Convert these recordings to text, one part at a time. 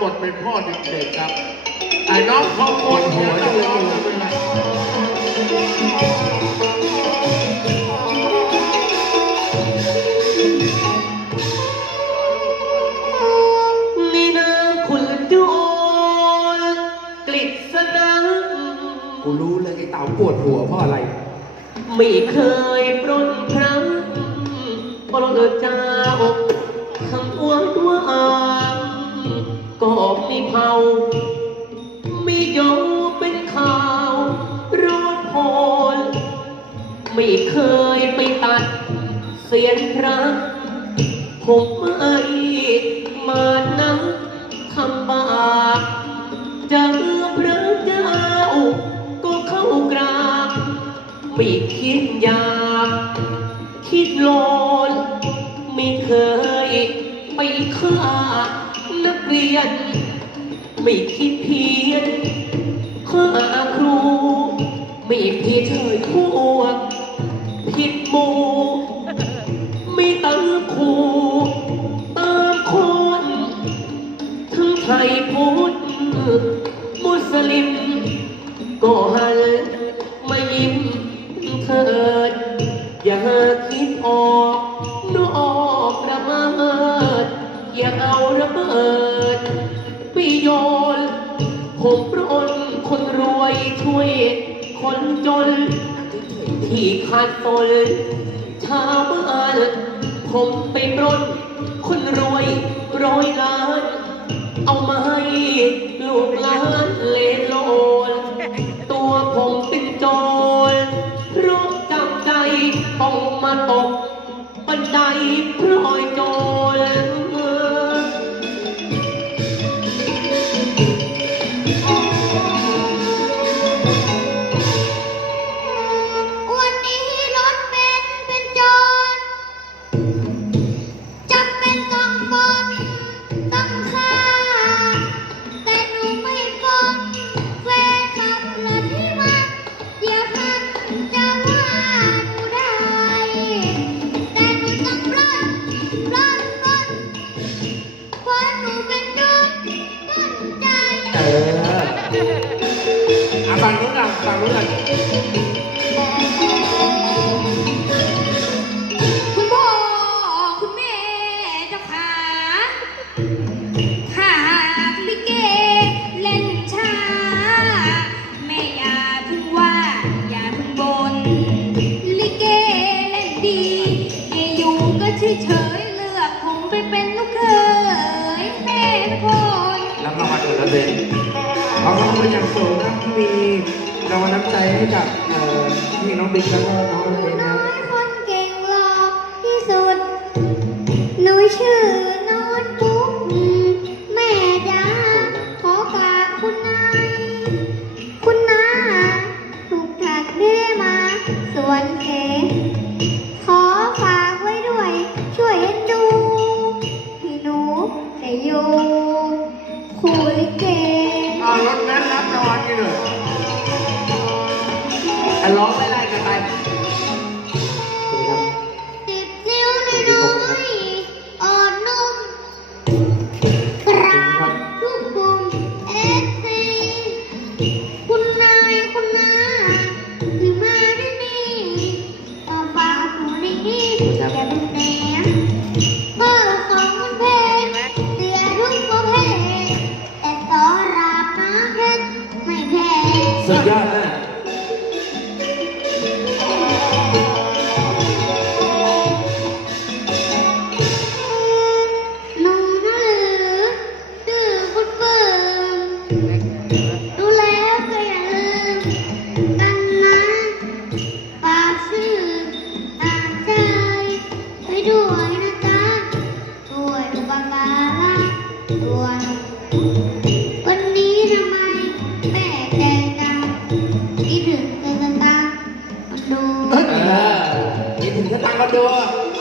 บทเป็นพ่อเด็กๆครับไอ้น้องขโมยหัวต้องร้องกันไปเลยนี่นะคุณโจรกฤษณะกูรู้เลยไอ้เต่าปวดหัวเพราะอะไร ไม่เคยปล้นพระปล้นเจ้าทั้งอ้วนตัวอา มก็ไม่เผาไม่ยอมเป็นข่าวร้อนโพลไม่เคยไปตัด เสียนพระผมไม่มานักทำบาปเจอพระเจ้าก็เข้ากราบไม่คิดอยากคิดโลนไม่เคยไปฆ่า เรียน ไม่คิดเพียนฆ่าครู ไม่ผิดเฉยพวกผิดหมู่ไม่ตามครูตามคนทั้งไทยพุทธมุสลิม ก็หันมายิ้มเถิดอย่าคิดออก อย่าเอาระเบิดไปโยนผมปรนคนรวยช่วย คนจน ที่ขาดตนชาวบ้านผมไปปล้นคนรวยร้อยล้าน เอามาให้ลูกหลาน อะฟังรู้ดังฟังรู้ดังคุณพ่อคุณแม่เจ้าขาถ้าหากลิเกเล่นช้า แม่อย่าเพึ่งว่าอย่าเพึ่งบน ลิเกเล่นดีอย่าอยู่ก็เฉยเฉยๆเลือกผมไปเป็นลูกเขยแม่ทุกคน รับรางวัลเกิดระเด็น ขอขอบคุณอย่างสูงครับที่มีรางวัลน้ำใจให้กับเอ่อพี่น้องบิ๊กแล้วก็น้องระเด็นน้นะอยคนเก่งหล่อที่สุด หนูชื่อโน้ตบุ๊กแม่จ๋าขอกราบคุณนาย คุณนาถูกถักเรื่อยมา สวนเข ร้องไล่ๆกันไ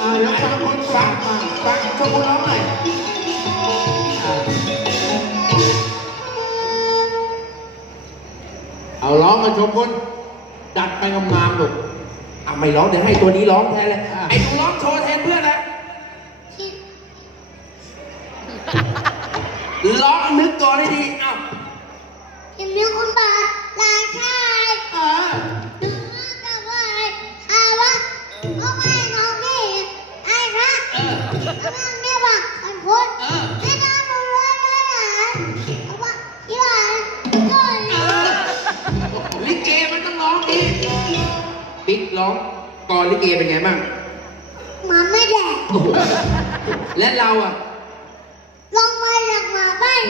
อ่าน้องสามคนฟังมาฟังชมคุณร้องหเอาร้องมาชมคนดัดไปงามๆลูกอะไม่ร้องเดี๋ยวให้ตัวนี้ร้องแทนเลยไอ้ตัวร้องโชว์แทนเพื่อนนะร้องนึกก่อนให้ดีอะวยังมีคนบ้า อนลิเกเป็นไงบ้างหมาไม่แดกและเราอะ ลงมาอยากหมาบ้าน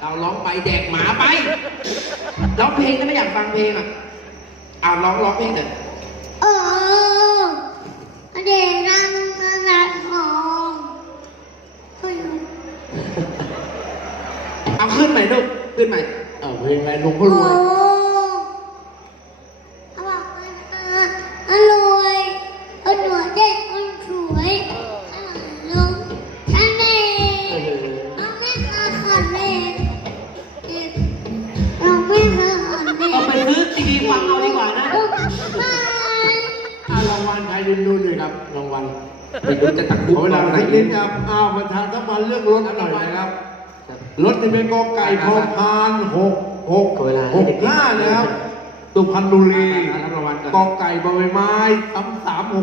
เราร้องไปแดกหมาไปร้องเพลงนะไม่อยากฟังเพลงอะอ้าวร้องร้องเพลงเถอะเออเด็กรังนัดหอมก็อยู่เอาขึ้นใหม่ลูกขึ้นใหม่เอาเพลงอะไรลุงก็โอ้รวย ลใครดินดูหน่อยครับรางวัลไม่รู้จะตักขคุกอเวตลาอนไหนสักนิดครับอ้าวประธานสักวันเรื่องรถหน่อยนะครับ รถที่เป็นกอไก่พอพานหกหกหกห้านะครับสุพรรณบุรีรับรางวัลก่อนกอไก่บอใบไม้สามสามหก